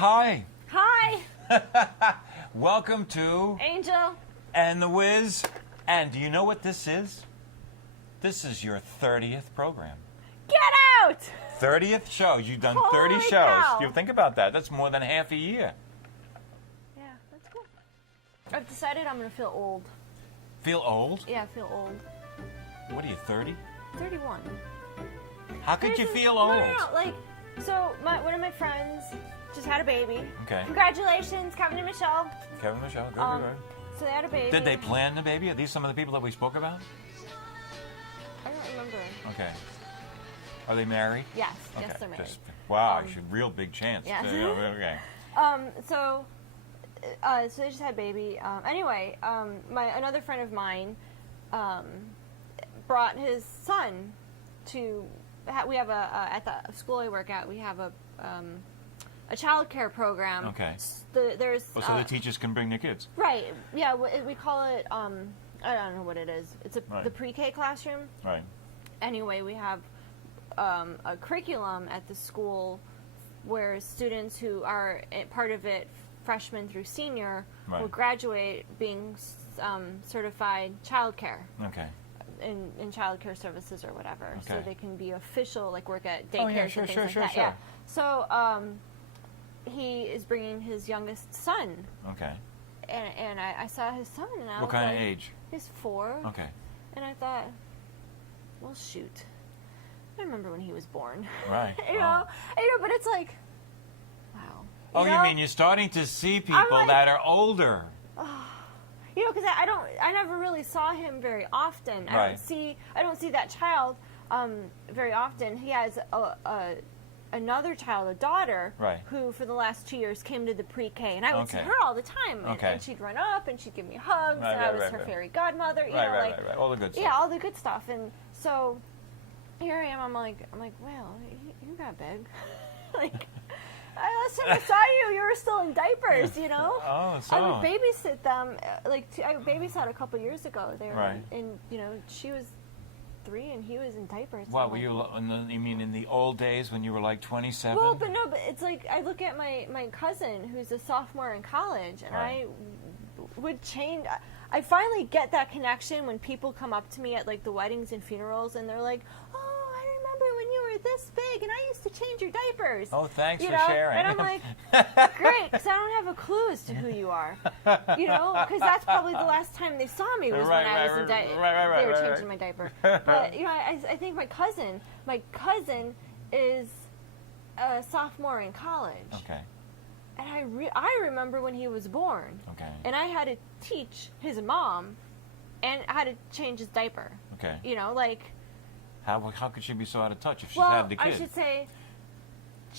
Hi. Hi, Welcome to Angel. And the Wiz. And do you know what this is? This is your 30th program. Get out! 30th show. You've done Holy 30 shows. cow. You think about that. That's more than half a year. Yeah, that's cool. I've decided I'm gonna feel old. Feel old? Yeah, I feel old. What are you, 30? 31. How could you This is- feel no, old? No, like, so one of my friends just had a baby. Okay. Congratulations, Kevin and Michelle. Kevin, Michelle, good, Um, good. So they had a baby. Did they plan the baby? Are these some of the people that we spoke about? I don't remember. Okay. Are they married? Yes, Okay. yes, they're married. Wow, real big chance. Yeah. Okay. So they just had a baby. Anyway, another friend of mine brought his son to. We have at the school I work at. We have a child care program. Okay. There's Oh, so the teachers can bring their kids. right. Yeah, we call it. I don't know what it is. It's Right. the pre-K classroom. Right. Anyway, we have a curriculum at the school where students who are part of it, freshman through senior, Right. will graduate being certified childcare Okay. in childcare services or whatever, so Okay. they can be official, like work at Oh, daycares yeah, and sure, things sure, like sure, that. sure. Yeah. So he is bringing his youngest son, Okay. and I saw his son, and I What was kind like, of age? He's 4. Okay. And I thought, well, shoot. I remember when he was born. Right. you know, but it's like, wow. Oh, know? you mean you're starting to see people like- that are older? You know, because I never really saw him very often. Right. I don't see that child very often. He has another child, a daughter, Right. who for the last 2 years came to the pre-K, and I would see Okay. her all the time, Okay. and she'd run up and she'd give me hugs, Right, and I right, was right, her right. fairy godmother. You Right, know, right, like, right, right. All the good stuff. yeah, all the good stuff. And so here I am. I'm like, well, you got big. Like, last time I saw you, you were still in diapers. You know. Oh, so. I would babysit them. I babysat a couple years ago. They were Right. in. You know, she was 3 and he was in diapers. What I'm were like, you? You mean in the old days when you were like 27? Well, but it's like I look at my cousin who's a sophomore in college, and Right. I would change. I finally get that connection when people come up to me at like the weddings and funerals, and they're like, "Oh, I remember when you were this big, and I used to change your diapers." Oh, thanks you for know? sharing. And I'm like, great, because I don't have a clue as to who you are. You know, because that's probably the last time they saw me was Right, when I was right, in diaper. right, They were right, changing my diaper. But you know, I think my cousin is a sophomore in college, Okay. and I remember when he was born, Okay. and I had to teach his mom, and I had to change his diaper. Okay. You know, like. How could she be so out of touch if she's Well, had the kid? I should say,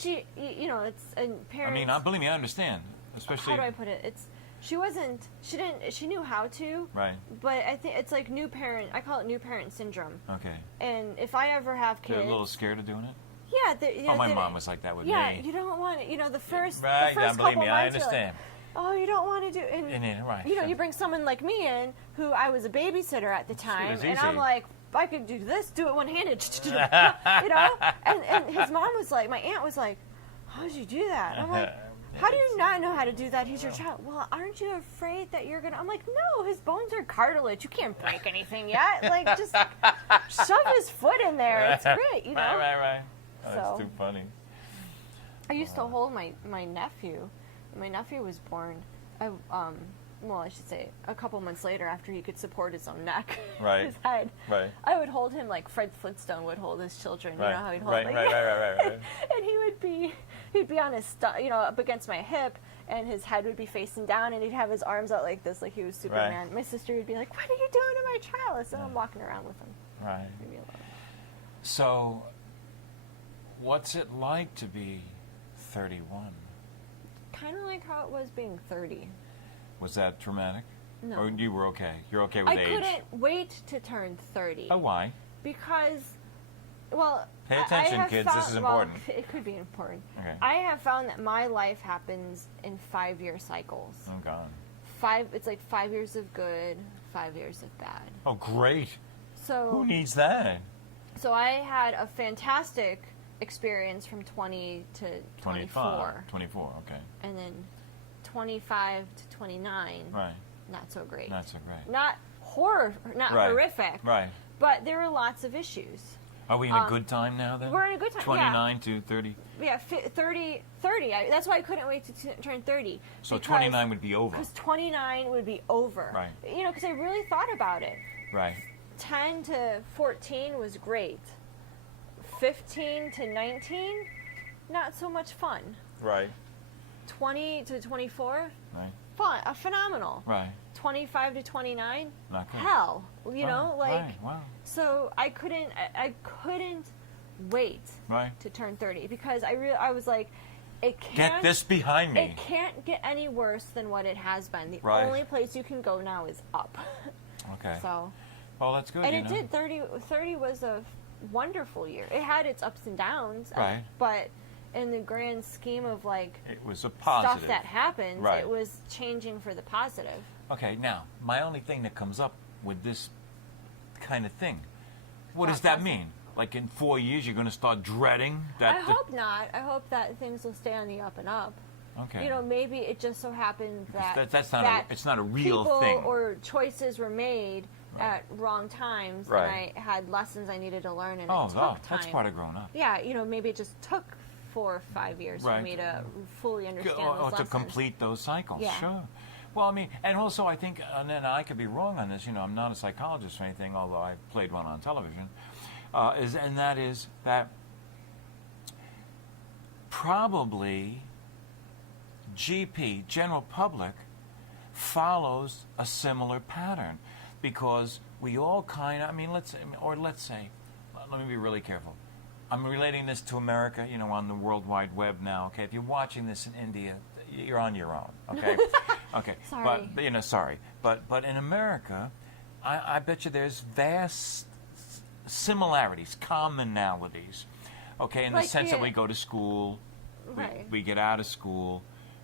you know, it's a parent. I mean, believe me, I understand. Especially. How do I put it? She knew how to. Right. But I think it's like I call it new parent syndrome. Okay. And if I ever have kids. They're a little scared of doing it? Yeah. Oh, my mom was like that with yeah, me. you don't want it. You know, the first. Right, the first believe couple me, I months, you're like, understand. oh, you don't want to do. And Right. you know, sure. you bring someone like me in, who I was a babysitter at the time, was and easy. I'm like, I could do this, do it one-handed, you know. And his mom was like, my aunt was like, how did you do that? And I'm like, how do you not know how to do that? He's your child. Well, aren't you afraid that you're gonna? I'm like, no, his bones are cartilage. You can't break anything yet. Like, just shove his foot in there. It's great, you know. Right. Oh, that's So- too funny. I used to hold my nephew. My nephew was born. I should say a couple months later, after he could support his own neck, Right. his head. Right. I would hold him like Fred Flintstone would hold his children. Right. You know how he'd hold Right, like, right. and he'd be on his up against my hip, and his head would be facing down, and he'd have his arms out like this, like he was Superman. Right. My sister would be like, "What are you doing to my child?" So I'm walking around with him. Right. Leave me alone. So, what's it like to be 31? Kind of like how it was being 30. Was that traumatic? No. Or you were okay? You're okay with I age? couldn't wait to turn 30. Oh, why? Because, well, Pay I attention, have kids. found- This is well, important. it could be important. Okay. I have found that my life happens in 5-year cycles. Oh, God. It's like 5 years of good, 5 years of bad. Oh, great. So Who needs that? So I had a fantastic experience from 20 to 25. 24. 24, okay. And then 25 to 29, Right. not so great. Not so great. Not Right. horrific. Right. But there were lots of issues. Are we in a good time now then? We're in a good time, 29 to 30? Yeah, 30. That's why I couldn't wait to turn 30. So 29 would be over. Because 29 would be over. Right. You know, because I really thought about it. Right. 10 to 14 was great. 15 to 19, not so much fun. Right. 20 to 24, Right. fun, phenomenal. Right. 25 to 29, Not good. hell. You know, like, Right. Wow. so I couldn't wait Right. to turn 30 because I was like, it can't Get this behind me. It can't get any worse than what it has been. The Right. only place you can go now is up. Okay. So, Well, that's good. and you it know? did. 30 was a wonderful year. It had its ups and downs, Right. but in the grand scheme of like It was a positive. stuff that happened, Right. it was changing for the positive. Okay, now, my only thing that comes up with this kind of thing, what Not does that positive. mean? Like in 4 years, you're going to start dreading that? I hope not. I hope that things will stay on the up and up. Okay. You know, maybe it just so happened that that's not that it's not a real people thing. or choices were made at wrong times, Right. and I had lessons I needed to learn, and oh, it took time. that's part of growing up. Yeah, you know, maybe it just took 4 or 5 years Right. for me to fully understand those Or to lessons. complete those cycles. Yeah. Sure. Well, I mean, and also I think, and then I could be wrong on this. You know, I'm not a psychologist or anything, although I played one on television. That is that probably GP, general public, follows a similar pattern because we all kind of, I mean, let's say, let me be really careful. I'm relating this to America, you know, on the World Wide Web now, okay? If you're watching this in India, you're on your own, okay? Okay. Sorry. But, you know, sorry. But in America, I bet you there's vast similarities, commonalities, okay, in the Like sense that the- we go to school, Right. we get out of school,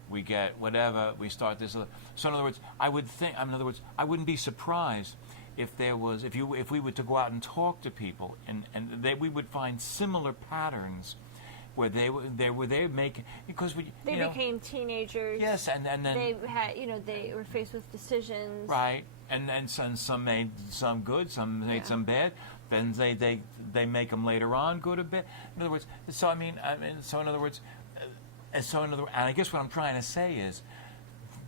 we get whatever, we start this. So in other words, I wouldn't be surprised if there was, if we were to go out and talk to people, and we would find similar patterns where they make, because They you know, became teenagers. yes, and then They had, you know, they were faced with decisions. right, and some made some good, some made Yeah. some bad. Then they make them later on good a bit. In other words, and I guess what I'm trying to say is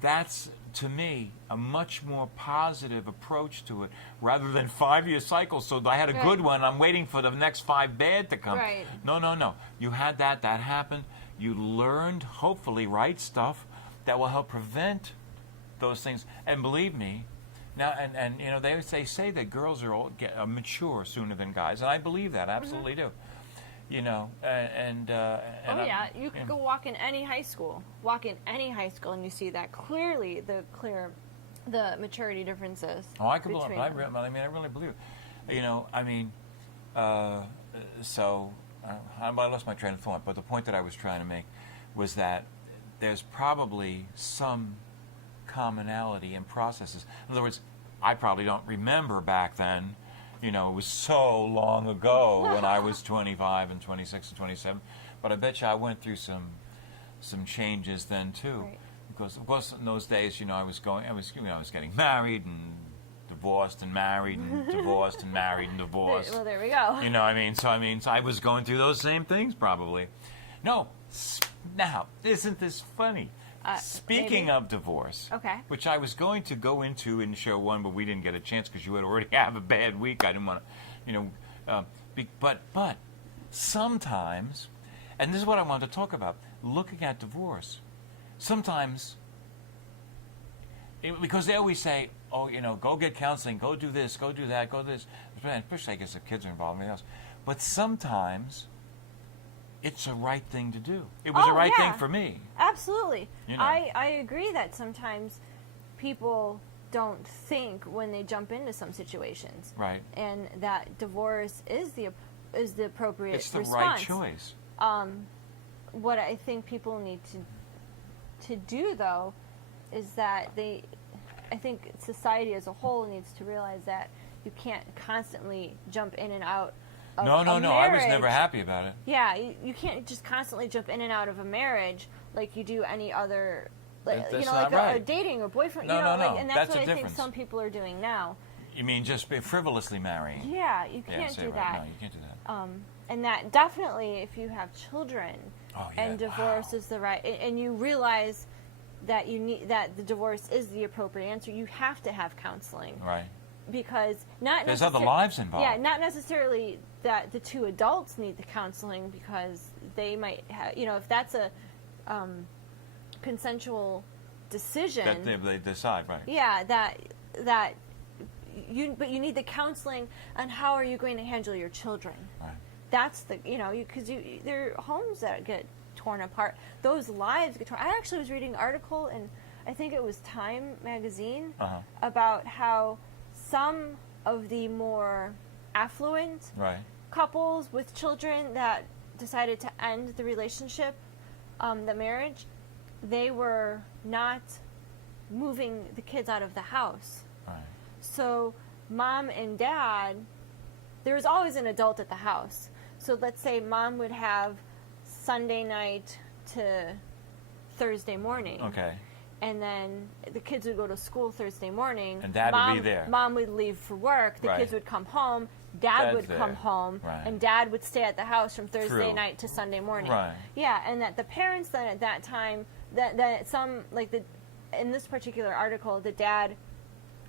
that's, to me, a much more positive approach to it rather than 5-year cycles. So I had a good Right. one. I'm waiting for the next 5 bad to come. Right. No. You had that happened. You learned, hopefully, right stuff that will help prevent those things. And believe me, now, and you know, they say that girls are mature sooner than guys, and I believe that, absolutely do. You know, and Oh yeah, you could go walk in any high school. And you see that clearly. The maturity differences. Oh, I can believe. between I them. really believe. You know, I mean, so I lost my train of thought. But the point that I was trying to make was that there's probably some commonality in processes. In other words, I probably don't remember back then. You know, it was so long ago when I was 25 and 26 and 27. But I bet you I went through some changes then too. Right. Because of course in those days, you know, I was getting married and divorced and married and divorced and married and divorced. Well, there we go. You know, so I was going through those same things probably. No, now isn't this funny? Speaking maybe. of divorce, Okay. which I was going to go into in show 1, but we didn't get a chance because you had already have a bad week. I didn't want to, you know, but sometimes, and this is what I wanted to talk about, looking at divorce. Sometimes, because they always say, oh, you know, go get counseling, go do this, go do that, go do this, especially I guess if kids are involved and everything else. But sometimes, it's a right thing to do. It was a right thing for me. Absolutely. You know. I agree that sometimes people don't think when they jump into some situations. Right. And that divorce is the appropriate It's the response. right choice. What I think people need to do though is that I think society as a whole needs to realize that you can't constantly jump in and out No, a I was marriage. never happy about it. Yeah, you can't just constantly jump in and out of a marriage like you do any other, like, That's like not a right. dating or boyfriend. No, you know, no, no. like, and that's That's what a I think difference. some people are doing now. You mean just be frivolously marrying? Yeah, you can't say do right. that. No, you can't do that. And that definitely, if you have children, Oh, yeah. and divorce Wow. is the right, and you realize that you need that the divorce is the appropriate answer, you have to have counseling. Right. Because not There's other necessar- lives involved. Yeah, not necessarily that the two adults need the counseling because they might have, if that's a consensual decision. That they decide, right? Yeah, that but you need the counseling on how are you going to handle your children. Right. That's the because there are homes that get torn apart. Those lives get torn. I actually was reading an article in I think it was Time magazine about how some of the more affluent Right. couples with children that decided to end the relationship, the marriage, they were not moving the kids out of the house. Right. So mom and dad, there was always an adult at the house. So let's say mom would have Sunday night to Thursday morning. Okay. And then the kids would go to school Thursday morning. And Dad would be there. Mom would leave for work. The Right. kids would come home. Dad Dad's would there. come home. Right. And Dad would stay at the house from Thursday True. night to Sunday morning. Right. Yeah, and that the parents then at that time, that some, like in this particular article, the dad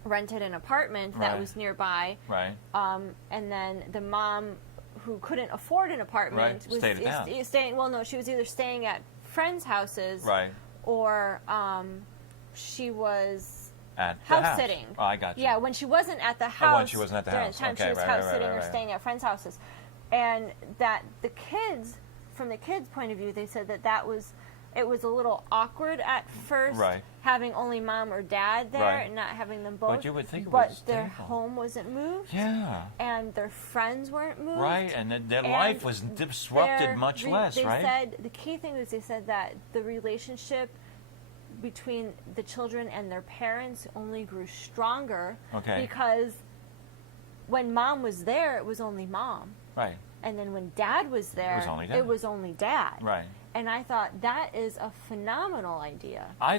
rented an apartment that Right. was nearby. Right. And then the mom, who couldn't afford an apartment, Right. Stayed it down. staying. Well, no, she was either staying at friends' houses, Right. or she was At the house house. sitting. Oh, I got you. Yeah, when she wasn't at the house. when she wasn't at the during house. time Okay, she was right, house right, sitting right, or right. staying at friends' houses, and that the kids, from the kids' point of view, they said it was a little awkward at first, Right. having only mom or dad there Right. and not having them both. But you would think it but was their terrible. home wasn't moved. Yeah. And their friends weren't moved. Right, and their And life was disrupted their much less, they right? said the key thing was they said that the relationship between the children and their parents only grew stronger. Okay. Because when mom was there, it was only mom, Right. and then when dad was there, only dad. it was only dad. Right. And I thought that is a phenomenal idea. I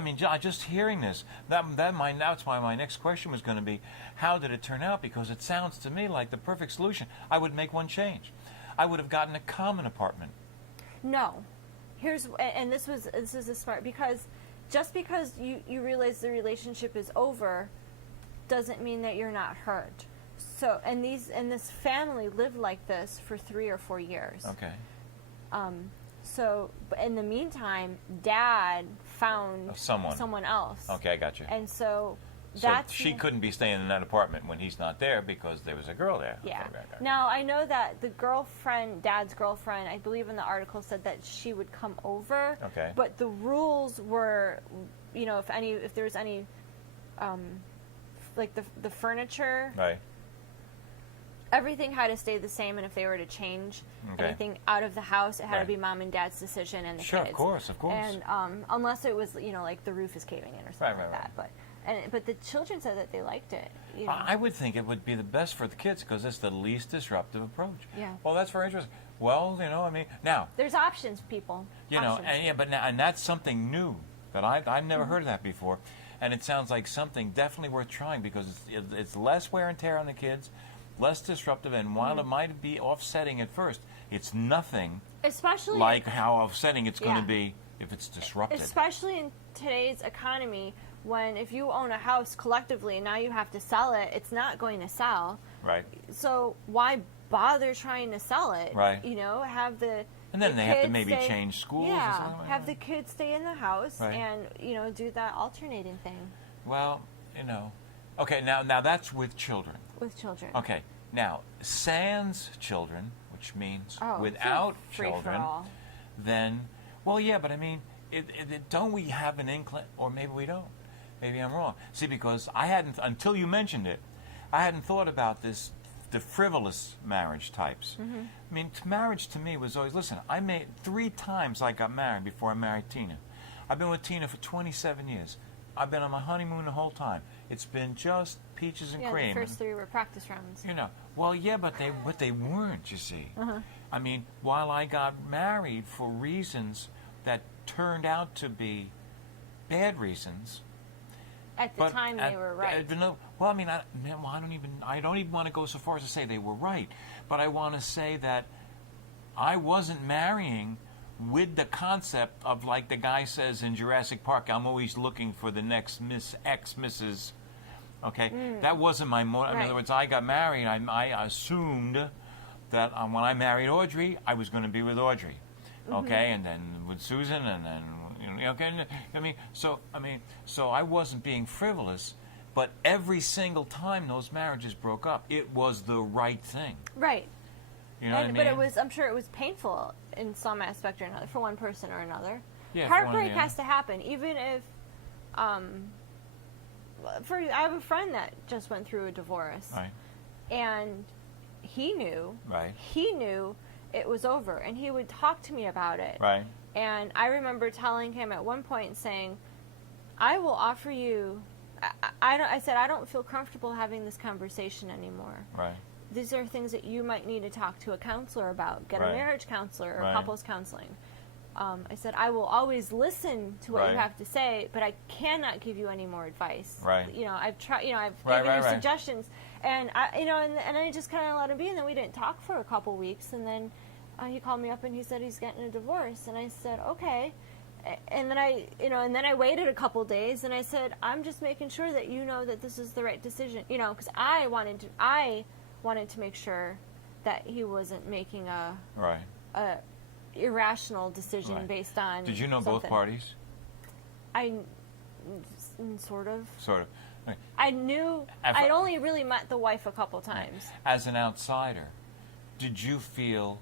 mean, just hearing this, that's why my next question was going to be, how did it turn out? Because it sounds to me like the perfect solution. I would make one change. I would have gotten a common apartment. No, this is a smart, because just because you realize the relationship is over doesn't mean that you're not hurt. So and this family lived like this for 3 or 4 years. Okay. So but in the meantime, dad found Someone. else. Okay, I got you. And so So that's she couldn't be staying in that apartment when he's not there because there was a girl there. Yeah. Okay. Now I know that the dad's girlfriend, I believe in the article said that she would come over. Okay. But the rules were, if there was any, like the furniture, Right. everything had to stay the same, and if they were to change anything out of the house, it had to Right. be mom and dad's decision and the Sure, kids. of course. And unless it was, like the roof is caving in or something Right, like right, that. But the children said that they liked it. I would think it would be the best for the kids because it's the least disruptive approach. Yeah. Well, that's very interesting. Well, now, There's options, people. Options. and that's something new that I've never heard of that before, and it sounds like something definitely worth trying because it's less wear and tear on the kids, less disruptive, and while it might be offsetting at first, it's nothing Especially like how offsetting it's going Yeah. to be if it's disrupted. especially in today's economy, when if you own a house collectively and now you have to sell it, it's not going to sell. Right. So why bother trying to sell it? Right. Have the And then the they have to kids maybe stay- change schools or Yeah, something. have the kids stay in the house Right. and do that alternating thing Well, okay. Now that's with children. with children. Okay. Now, sans children, which means Oh, without free for children, all. then, well, yeah, but I mean, don't we have an inkling, or maybe we don't? Maybe I'm wrong. See, because I hadn't, until you mentioned it, I hadn't thought about the frivolous marriage types. Mm-hmm. I mean, marriage to me was always, listen, 3 times I got married before I married Tina. I've been with Tina for 27 years. I've been on my honeymoon the whole time. It's been just peaches and Yeah, cream. the first 3 were practice rounds. You know, well, yeah, but they weren't. You see, Uh-huh. I mean, while I got married for reasons that turned out to be bad reasons, At the but time, they were right. well, I mean, I don't even want to go so far as to say they were right, but I want to say that I wasn't marrying with the concept of, like the guy says in Jurassic Park, I'm always looking for the next Miss X, Mrs. Okay, that wasn't my motive. In Right. other words, I got married. I assumed that when I married Audrey, I was going to be with Audrey. Okay, and then with Susan, and then okay. So I wasn't being frivolous, but every single time those marriages broke up, it was the right thing. Right. You know what I mean? But I'm sure it was painful in some aspect or another for one person or another. Yeah, for one or the Heartbreak other. has to happen, even if. I have a friend that just went through a divorce, Right. and he knew. Right. He knew it was over, and he would talk to me about it. Right. And I remember telling him at one point, saying, "I will offer you." I said, "I don't feel comfortable having this conversation anymore. Right. These are things that you might need to talk to a counselor about. Get Right. a marriage counselor or Right. couples counseling." I said, "I will always listen to what Right. you have to say, but I cannot give you any more advice. Right. You know, I've tried. You know, I've Right, given right, you right. suggestions, and and I just kind of let him be. And then we didn't talk for a couple weeks, and then he called me up and he said he's getting a divorce, and I said, okay." And then I waited a couple days, and I said, "I'm just making sure that you know that this is the right decision, because I wanted to make sure that he wasn't making a Right. irrational decision Right. based on." Did you know both something. parties? Sort of. Sort of. Right. I knew. I'd only really met the wife a couple times. As an outsider, did you feel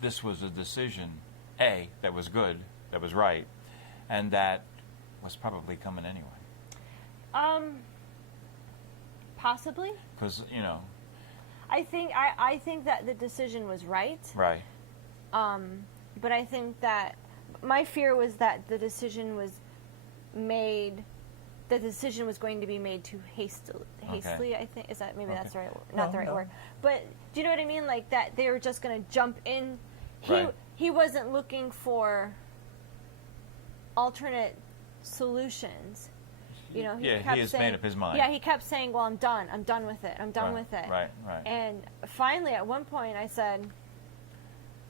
this was a decision, A, that was good, that was right, and that was probably coming anyway? Possibly. Because, I think that the decision was right. right. But I think that my fear was that the decision was made. The decision was going to be made too hastily. I think that's the right word, not the right No. word. But do you know what I mean? Like that they were just going to jump in. Right. He wasn't looking for alternate solutions. He Yeah, kept he has saying, made up his mind. Yeah, he kept saying, "Well, I'm done. I'm done with it. I'm done with it." Right. And finally, at one point, I said,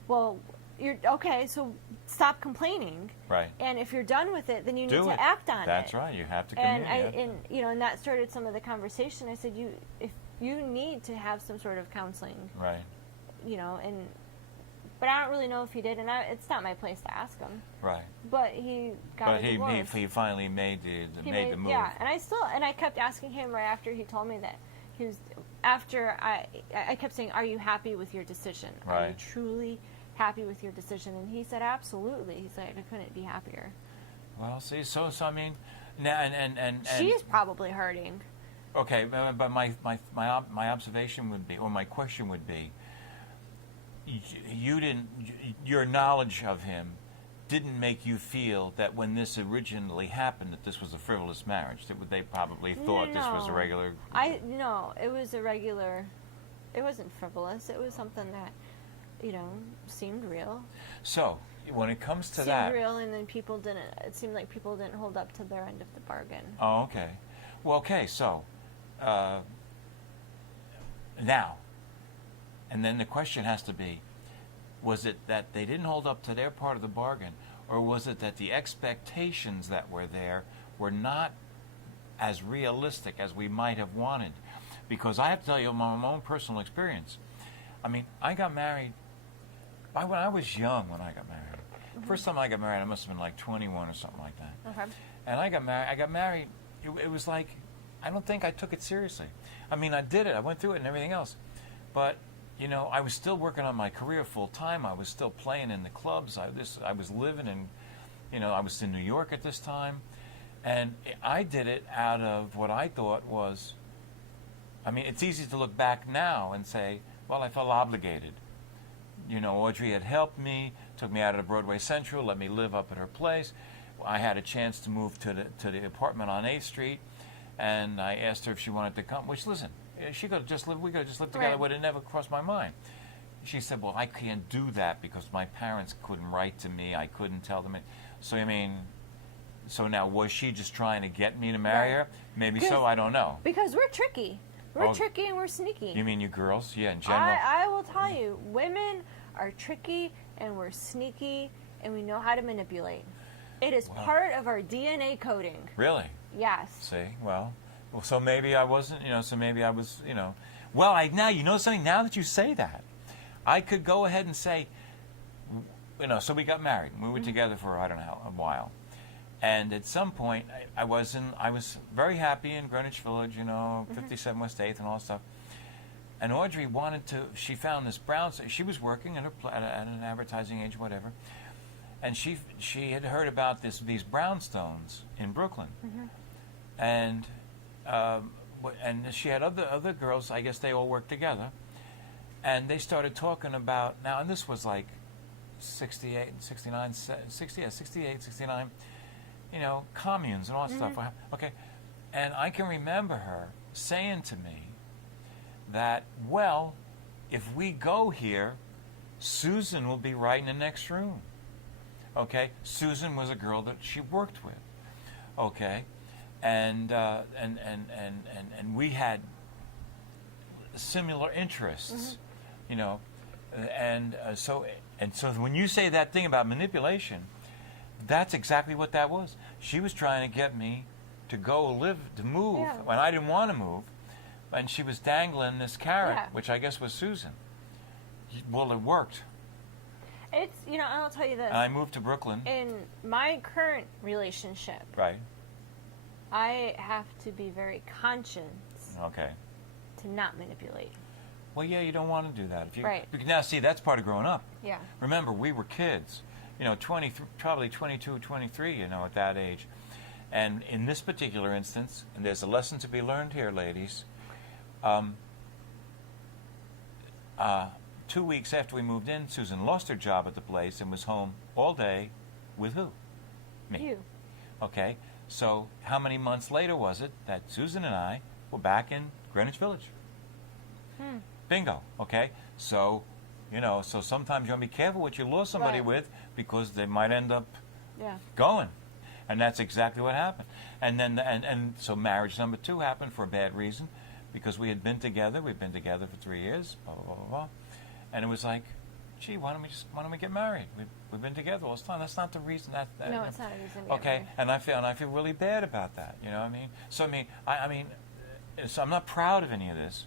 "Well, you're okay. So stop complaining. Right. And if you're done with it, then you need Do to it. act on it." That's right. You have to And communicate. and that started some of the conversation. I said, if you need to have some sort of counseling, Right. But I don't really know if he did, and it's not my place to ask him. Right. But he got But a he divorce. finally made the move. Yeah, and I kept asking him right after he told me that he was. After I kept saying, "Are you happy with your decision? Are you Right. truly happy with your decision?" And he said, "Absolutely." He's like, "I couldn't be happier." Well, see, so I mean, now and She's probably hurting. okay, but my observation would be, or my question would be, your knowledge of him didn't make you feel that when this originally happened that this was a frivolous marriage. That they probably thought this was a No. regular. No, it was a regular. It wasn't frivolous. It was something that, seemed real. So when it comes to Seemed that, real, and then people didn't. It seemed like people didn't hold up to their end of the bargain. oh, okay, well, okay, so now, and then the question has to be, was it that they didn't hold up to their part of the bargain, or was it that the expectations that were there were not as realistic as we might have wanted? Because I have to tell you my own personal experience. I mean, I got married when I was young. When I got married, first time I got married, I must have been like 21 or something like that. Okay. And I got married. It was like, I don't think I took it seriously. I mean, I did it. I went through it and everything else, but I was still working on my career full time. I was still playing in the clubs. I was living in, I was in New York at this time, and I did it out of what I thought was. I mean, it's easy to look back now and say, well, I felt obligated. Audrey had helped me, took me out of the Broadway Central, let me live up at her place. I had a chance to move to the apartment on 8th Street, and I asked her if she wanted to come. Which, listen, she could have just lived. We could have just lived together. Right. Would have never crossed my mind. She said, "Well, I can't do that because my parents couldn't write to me. I couldn't tell them." So I mean, so now was she just trying to get me to marry Right. her? Maybe 'Cause- so. I don't know. Because we're tricky. We're Oh. tricky and we're sneaky. You mean you girls? Yeah, in general. I will tell you, women are tricky and we're sneaky and we know how to manipulate. It is Wow. part of our DNA coding. Really? Yes. See, well, so maybe I wasn't, so maybe I was, well, now, you know something, now that you say that, I could go ahead and say, so we got married. We were together for, I don't know, a while. And at some point, I was very happy in Greenwich Village, 57 West 8th and all that stuff. And Audrey she found this brownstone. She was working at an advertising agent, whatever. And she had heard about these brownstones in Brooklyn. And she had other girls, I guess they all worked together. And they started talking about, now, and this was like 68, 69, 68, 69, communes and all that stuff. Okay. And I can remember her saying to me that, well, if we go here, Susan will be right in the next room. Okay? Susan was a girl that she worked with. Okay? And we had similar interests, so when you say that thing about manipulation, that's exactly what that was. She was trying to get me to move Yeah. when I didn't want to move, and she was dangling this carrot, Yeah. which I guess was Susan. Well, it worked. It's, I'll tell you this. And I moved to Brooklyn. In my current relationship, Right. I have to be very conscious Okay. to not manipulate. Well, yeah, you don't want to do that. Right. Because now, see, that's part of growing up. Yeah. Remember, we were kids, probably 22, 23, at that age. And in this particular instance, and there's a lesson to be learned here, ladies, 2 weeks after we moved in, Susan lost her job at the place and was home all day with who? Me. You. Okay, so how many months later was it that Susan and I were back in Greenwich Village? Bingo, okay? So, so sometimes you want to be careful what you lure somebody Right. with because they might end up Yeah. going. And that's exactly what happened. And then, and so marriage number 2 happened for a bad reason because we had been together. We'd been together for 3 years, blah, blah, blah, blah, blah. And it was like, gee, why don't we get married? We've been together all this time. That's not the reason that No, it's not a reason to get okay, married. and I feel really bad about that. You know what I mean? So so I'm not proud of any of this.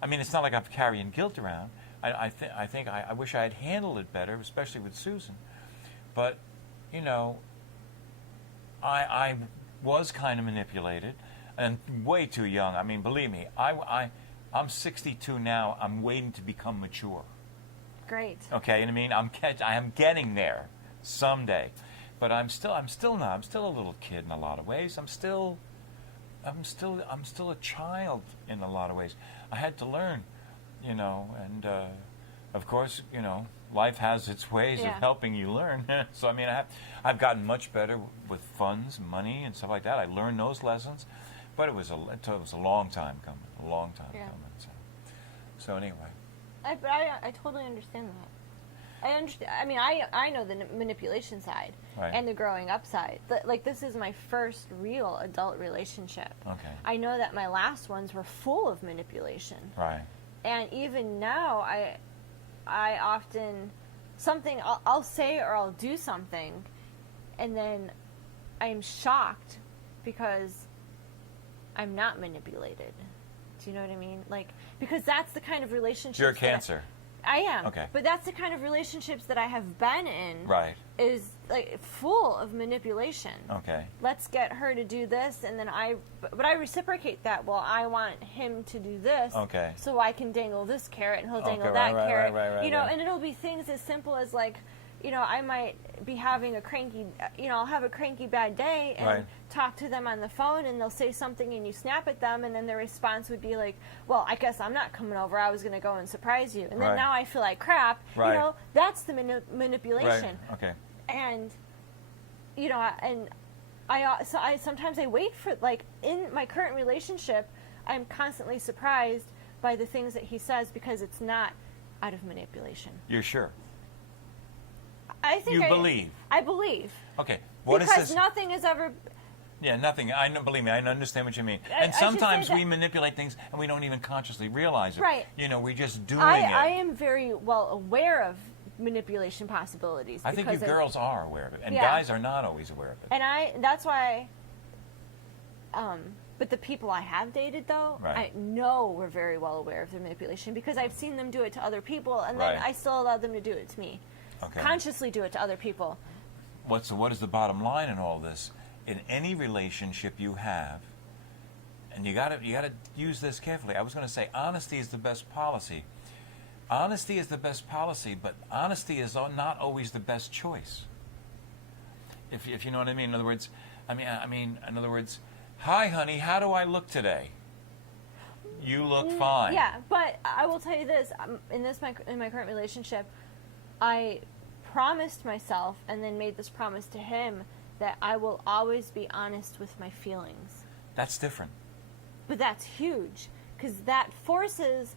I mean, it's not like I'm carrying guilt around. I think I wish I had handled it better, especially with Susan. But I was kind of manipulated, and way too young. I mean, believe me, I'm 62 now. I'm waiting to become mature. Great. Okay, and I mean, I am getting there someday, but I'm still not. I'm still a little kid in a lot of ways. I'm still a child in a lot of ways. I had to learn, and of course, life has its ways of Yeah. helping you learn. So I mean, I've gotten much better with funds, money, and stuff like that. I learned those lessons, but it was a long time coming. A long time Yeah. coming. So anyway. I totally understand that. I understand. I mean, I know the manipulation side Right. and the growing up side. This is my first real adult relationship. Okay. I know that my last ones were full of manipulation. Right. And even now, I often I'll say or I'll do something, and then I'm shocked because I'm not manipulated. Do you know what I mean? Because that's the kind of relationship. You're a Cancer. I am. Okay. But that's the kind of relationships that I have been in. Right. Is full of manipulation. Okay. Let's get her to do this, and then but I reciprocate that. Well, I want him to do this. Okay. So I can dangle this carrot, and he'll dangle Okay, that right, carrot. right, And it'll be things as simple as I might be having I'll have a cranky bad day and Right. talk to them on the phone, and they'll say something, and you snap at them, and then their response would be like, "Well, I guess I'm not coming over. I was going to go and surprise you." And then Right. now I feel like crap. Right. That's the manipulation. Right. Okay. And and I sometimes I wait for, like, in my current relationship, I'm constantly surprised by the things that he says because it's not out of manipulation. You're sure? I think You believe? I believe. Okay. What is Because this? nothing is ever. Yeah, nothing. I know, believe me, I understand what you mean. I And should say sometimes that- we manipulate things and we don't even consciously realize it. Right. You know, we're just doing I it. am very well aware of manipulation possibilities. I think you because girls are aware of it, and Yeah. guys are not always aware of it. And that's why. But the people I have dated, though, Right. I know were very well aware of their manipulation because I've seen them do it to other people, and then Right. I still allowed them to do it to me. Okay. Consciously do it to other people. What is the bottom line in all this? In any relationship you have, and you got to use this carefully. I was going to say honesty is the best policy. Honesty is the best policy, but honesty is not always the best choice. If you know what I mean. In other words, in other words, hi honey, how do I look today? You look fine. Yeah, but I will tell you this: in my current relationship, I promised myself, and then made this promise to him, that I will always be honest with my feelings. That's different. But that's huge because that forces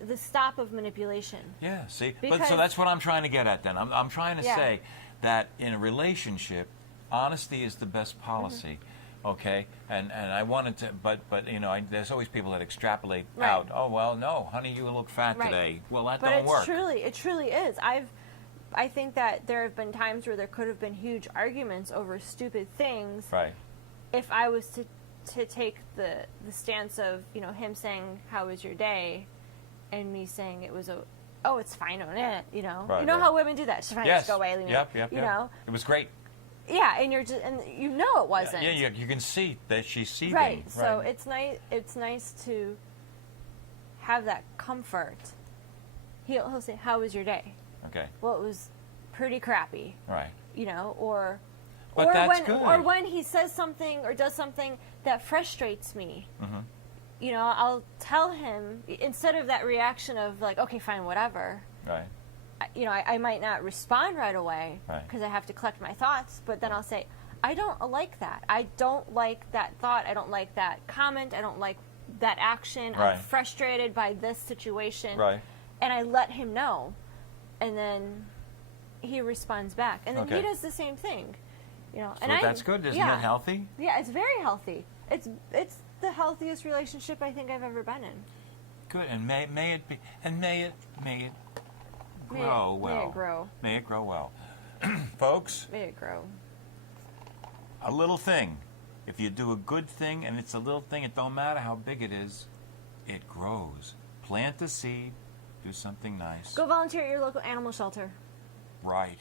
the stop of manipulation. Yeah, see? But Because- so that's what I'm trying to get at then. I'm trying to Yeah. say that in a relationship, honesty is the best policy. Okay? And I wanted to, but you know, there's always people that extrapolate Right. out, oh, well, no, honey, you look fat Right. today. Well, that But don't work. it truly is. I think that there have been times where there could have been huge arguments over stupid things. Right. If I was to take the stance of, you know, him saying, "How was your day?" and me saying it was it's fine on it, you know. Right, You know right. how women do that. Just fine, Yes. just go away, leave me. Yep, You know. It was great. Yeah, and you know it wasn't. Yeah, you can see that she's seething. Right. So it's nice. It's nice to have that comfort. He'll say, "How was your day?" Okay. Well, it was pretty crappy. Right. You know, or But that's good. or when he says something or does something that frustrates me. Mm-hmm. You know, I'll tell him instead of that reaction of like, "Okay, fine, whatever." Right. You know, I might not respond right away Right. because I have to collect my thoughts, but then I'll say, "I don't like that. I don't like that thought. I don't like that comment. I don't like that action. Right. I'm frustrated by this situation." Right. And I let him know, and then he responds back, and then Okay. he does the same thing. You know, So and that's good. Isn't yeah. it healthy? Yeah, it's very healthy. It's the healthiest relationship I think I've ever been in. Good. And may it be, and may it May grow it- well. may it grow. May it grow well. Folks, May it grow. a little thing. If you do a good thing and it's a little thing, it don't matter how big it is, it grows. Plant a seed, do something nice. Go volunteer at your local animal shelter. Right.